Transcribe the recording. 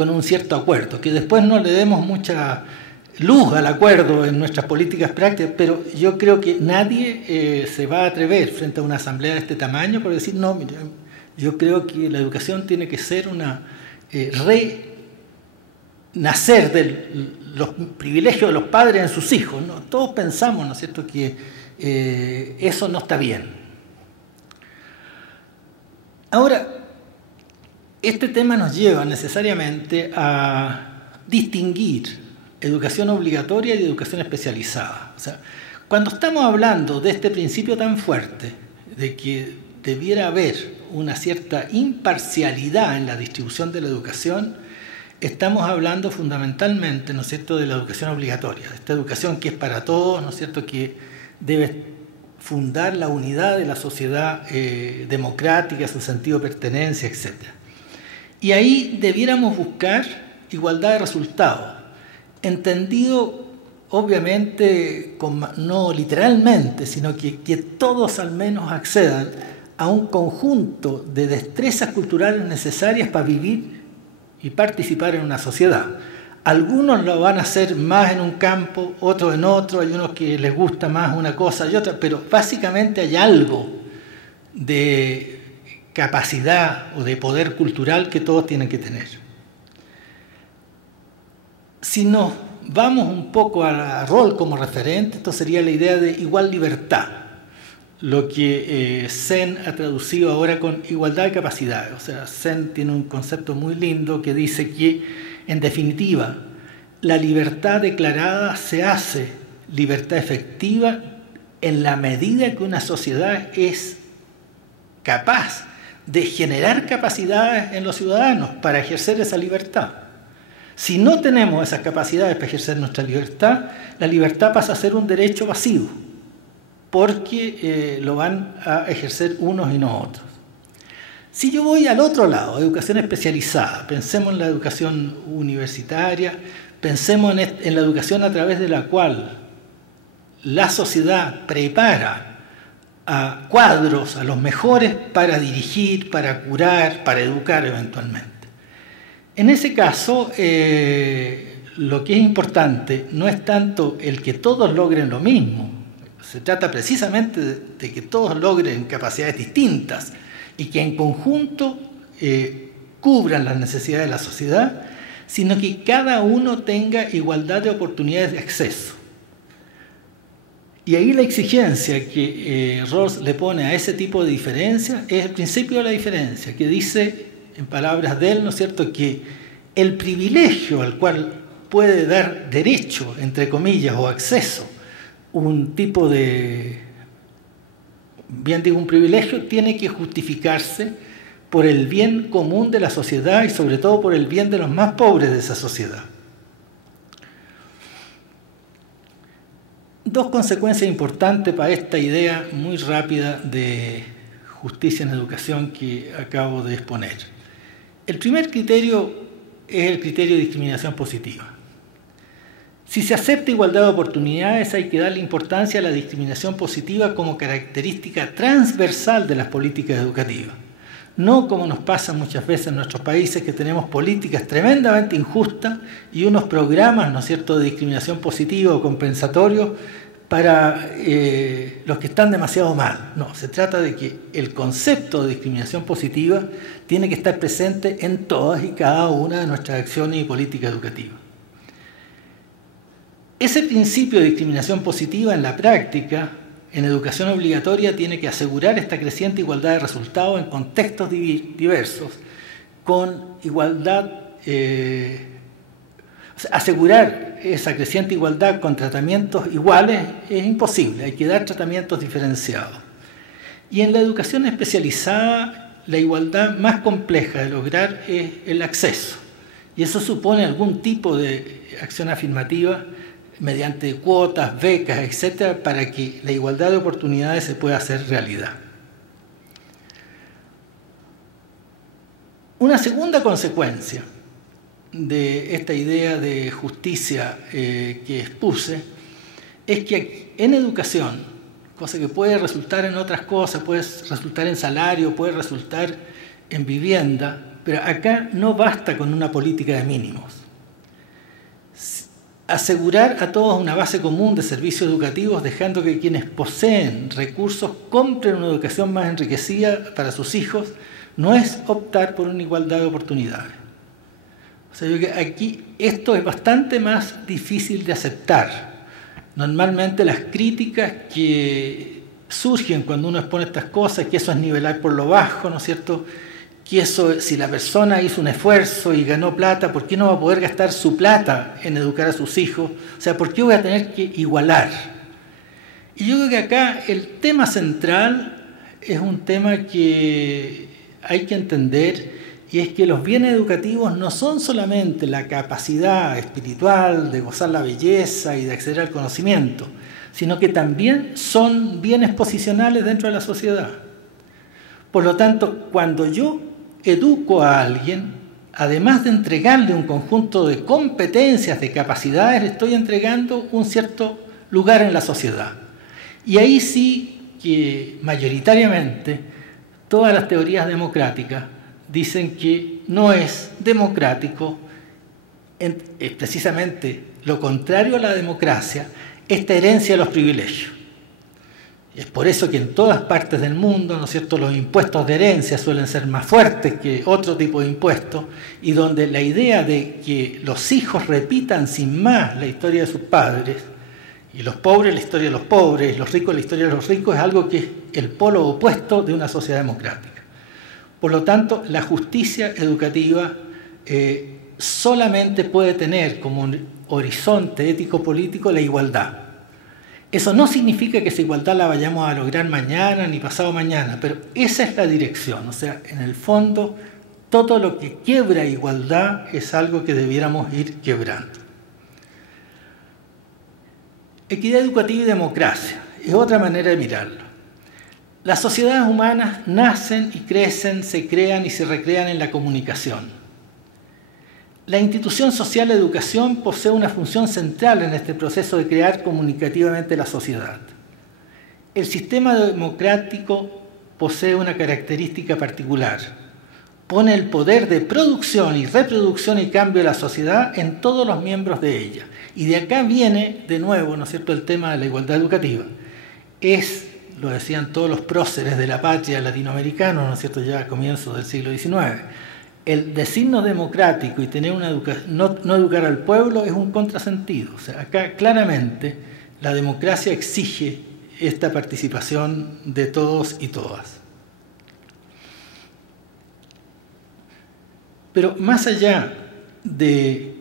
con un cierto acuerdo, que después no le demos mucha luz al acuerdo en nuestras políticas prácticas, pero yo creo que nadie se va a atrever frente a una asamblea de este tamaño por decir, no, mire, yo creo que la educación tiene que ser una nacer de los privilegios de los padres en sus hijos, ¿no? Todos pensamos, ¿no es cierto?, que eso no está bien. Ahora, este tema nos lleva necesariamente a distinguir educación obligatoria y educación especializada. O sea, cuando estamos hablando de este principio tan fuerte de que debiera haber una cierta imparcialidad en la distribución de la educación, estamos hablando fundamentalmente, ¿no es cierto?, de la educación obligatoria, de esta educación que es para todos, ¿no es cierto?, que debe fundar la unidad de la sociedad democrática, su sentido de pertenencia, etc. Y ahí debiéramos buscar igualdad de resultados, entendido obviamente no literalmente, sino que todos al menos accedan a un conjunto de destrezas culturales necesarias para vivir y participar en una sociedad. Algunos lo van a hacer más en un campo, otros en otro, hay unos que les gusta más una cosa y otra, pero básicamente hay algo de capacidad o de poder cultural que todos tienen que tener. Si nos vamos un poco a rol como referente, esto sería la idea de igual libertad, lo que Sen ha traducido ahora con igualdad de capacidades. O sea, Sen tiene un concepto muy lindo que dice que, en definitiva, la libertad declarada se hace libertad efectiva en la medida que una sociedad es capaz de generar capacidades en los ciudadanos para ejercer esa libertad. Si no tenemos esas capacidades para ejercer nuestra libertad, la libertad pasa a ser un derecho pasivo, porque lo van a ejercer unos y no otros. Si yo voy al otro lado, educación especializada, pensemos en la educación universitaria, pensemos en la educación a través de la cual la sociedad prepara a cuadros, a los mejores, para dirigir, para curar, para educar eventualmente. En ese caso, lo que es importante no es tanto el que todos logren lo mismo, se trata precisamente de que todos logren capacidades distintas y que en conjunto cubran las necesidades de la sociedad, sino que cada uno tenga igualdad de oportunidades de acceso. Y ahí la exigencia que Rawls le pone a ese tipo de diferencia es el principio de la diferencia, que dice, en palabras de él, ¿no es cierto?, que el privilegio al cual puede dar derecho, entre comillas, o acceso, un tipo de, bien digo, un privilegio, tiene que justificarse por el bien común de la sociedad y sobre todo por el bien de los más pobres de esa sociedad. Dos consecuencias importantes para esta idea muy rápida de justicia en educación que acabo de exponer. El primer criterio es el criterio de discriminación positiva. Si se acepta igualdad de oportunidades, hay que darle importancia a la discriminación positiva como característica transversal de las políticas educativas. No como nos pasa muchas veces en nuestros países, que tenemos políticas tremendamente injustas y unos programas, ¿no es cierto?, de discriminación positiva o compensatorios para los que están demasiado mal. No, se trata de que el concepto de discriminación positiva tiene que estar presente en todas y cada una de nuestras acciones y políticas educativas. Ese principio de discriminación positiva en la práctica, en educación obligatoria, tiene que asegurar esta creciente igualdad de resultados en contextos diversos, con igualdad, asegurar esa creciente igualdad con tratamientos iguales es imposible, hay que dar tratamientos diferenciados. Y en la educación especializada, la igualdad más compleja de lograr es el acceso, y eso supone algún tipo de acción afirmativa mediante cuotas, becas, etcétera, para que la igualdad de oportunidades se pueda hacer realidad. Una segunda consecuencia de esta idea de justicia que expuse es que en educación, cosa que puede resultar en otras cosas, puede resultar en salario, puede resultar en vivienda, pero acá no basta con una política de mínimos. Asegurar a todos una base común de servicios educativos, dejando que quienes poseen recursos compren una educación más enriquecida para sus hijos, no es optar por una igualdad de oportunidades. O sea, yo creo que aquí esto es bastante más difícil de aceptar. Normalmente las críticas que surgen cuando uno expone estas cosas, que eso es nivelar por lo bajo, ¿no es cierto?, que eso, si la persona hizo un esfuerzo y ganó plata, ¿por qué no va a poder gastar su plata en educar a sus hijos? O sea, ¿por qué voy a tener que igualar? Y yo creo que acá el tema central es un tema que hay que entender, y es que los bienes educativos no son solamente la capacidad espiritual de gozar la belleza y de acceder al conocimiento, sino que también son bienes posicionales dentro de la sociedad. Por lo tanto, cuando yo educo a alguien, además de entregarle un conjunto de competencias, de capacidades, le estoy entregando un cierto lugar en la sociedad. Y ahí sí que mayoritariamente todas las teorías democráticas dicen que no es democrático, es precisamente lo contrario a la democracia, esta herencia de los privilegios. Es por eso que en todas partes del mundo, ¿no es cierto?, los impuestos de herencia suelen ser más fuertes que otro tipo de impuestos, y donde la idea de que los hijos repitan sin más la historia de sus padres, y los pobres la historia de los pobres, y los ricos la historia de los ricos, es algo que es el polo opuesto de una sociedad democrática. Por lo tanto, la justicia educativa solamente puede tener como un horizonte ético-político la igualdad. Eso no significa que esa igualdad la vayamos a lograr mañana ni pasado mañana, pero esa es la dirección. O sea, en el fondo, todo lo que quiebra igualdad es algo que debiéramos ir quebrando. Equidad educativa y democracia es otra manera de mirarlo. Las sociedades humanas nacen y crecen, se crean y se recrean en la comunicación. La institución social de educación posee una función central en este proceso de crear comunicativamente la sociedad. El sistema democrático posee una característica particular. Pone el poder de producción y reproducción y cambio de la sociedad en todos los miembros de ella. Y de acá viene, de nuevo, ¿no es cierto?, el tema de la igualdad educativa. Es, lo decían todos los próceres de la patria latinoamericanos, ¿no es cierto?, ya a comienzos del siglo XIX. El decirnos democrático y tener una no educar al pueblo es un contrasentido. O sea, acá claramente la democracia exige esta participación de todos y todas. Pero más allá de